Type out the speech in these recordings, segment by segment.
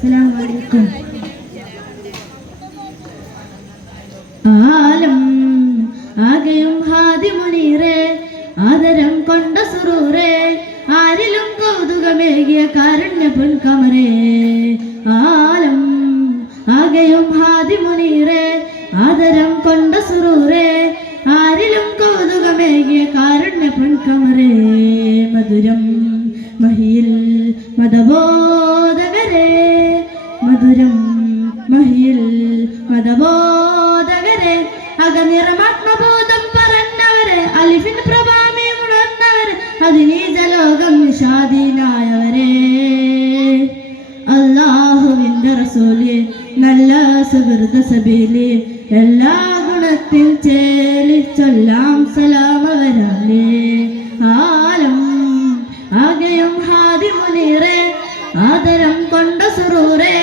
അസ്സലാമു അലൈക്കും ആലം ആകെയും ഹാദി മുനീറേ ആദരം കൊണ്ട സുറൂറേ ആരിലും കൗതുകമേകിയ കാരുണ്യ പൊൻകമറേ. ആലം ആകെയും ഹാദി മുനീറേ ആദരം കൊണ്ട സുറൂറേ ആരിലും കൗതുകമേകിയ കാരുണ്യ പൊൻകമറേ. മധുരം മഹിയിൽ മതബോധകരേ മധുരം മഹിയിൽ മതബോധകരെ അകനിറമാത്മബോധം പറഞ്ഞവരെ അലിഫിൻ പ്രഭാമി ഉണർന്നവരെ അതിനീജലോകം നിഷാദീനായവരെ അള്ളാഹുവിന്റെ റസൂലി നല്ല സുഹൃത സബീലി എല്ലാ ഗുണത്തിൽ ചേലി ചൊല്ലാം സലാമവരാലേ. ആലം ആകെയും ഹാദി മുനീറേ ആദരം കൊണ്ട സുറൂറേ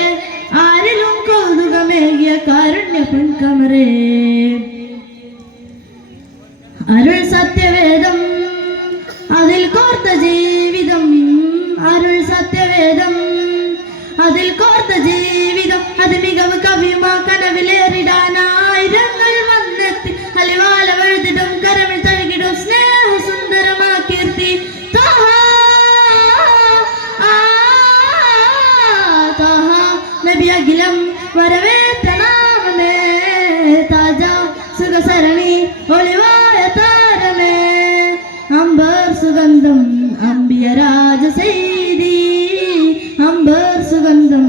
കൗതുകമേകിയ കാരുണ്യ പെൺകമറേ അരുൾ സത്യവേദം അതിൽ കോർത്ത ജീവിതം. അരുൾ സത്യവേദം അതിൽ കോർത്ത ജീവിതം. അത് മികവ് കവിയുമാ കനവിലേറിടാനായിരങ്ങൾ വന്നെത്തി. അലിവാല വഴുതിടും കരമിൽ തഴുകിടും സ്നേഹ സുന്ദരമാ കീർത്തി നബി അഖിലം നാമമേ താജ സുഖസരണി ഒളിവായ താരമേ. അമ്പർ സുഗന്ധം അമ്പിയ രാജ സൈദി അമ്പർ സുഗന്ധം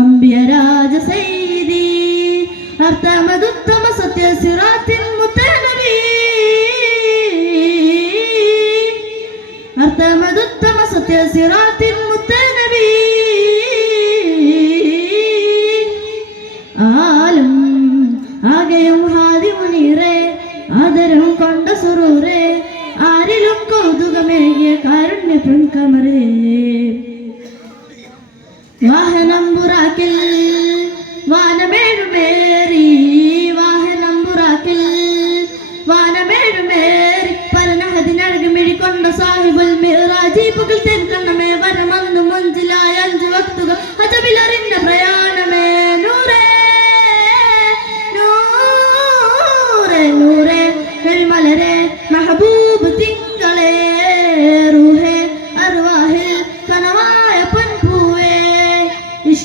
അമ്പിയ രാജ സൈദി അർത്ഥമതുത്തമ സത്യ സിറാത്തിൻ മുത്തനബി അർത്ഥമതുത്തമ സത്യ സിറാത്തിൻ മുത്തനബി ആകെയും ഹാദി മുനീറേ ആദരം കൊണ്ട സുറൂറേ ആരിലും കൗതുകമേകിയ കാരുണ്യ പെൺകമറേ വാഹനം പുറാക്കിൽ വാനമേഴുമേറി വാഹനം പുറാക്കിൽ വാനമേഴുമേറി പരനഹതിനഴകി മിഴിക്കൊണ്ട സാഹിബുൽ മിറാജി പുകൾ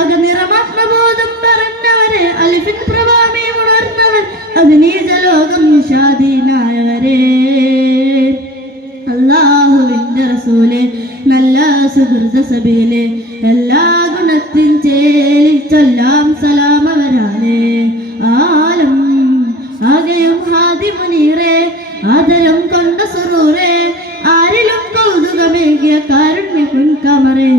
അകനിറമാത്മബോധം പറഞ്ഞവരെ അലിഫിൻ പ്രഭാമി ഉണർന്നവർ അഗ്നീജലോകം നിഷാദീനായവരെ സഭയിലെ എല്ലാ ഗുണത്തിൻ ചേലി ചൊല്ലാം സലാമവരാലെ ആലം ആകെയും ഹാദി മുനീറെ ആദരം കൊണ്ട സുറൂറെ ആരിലും കൗതുകമേകിയ കാരുണ്യ കുൻകമറേ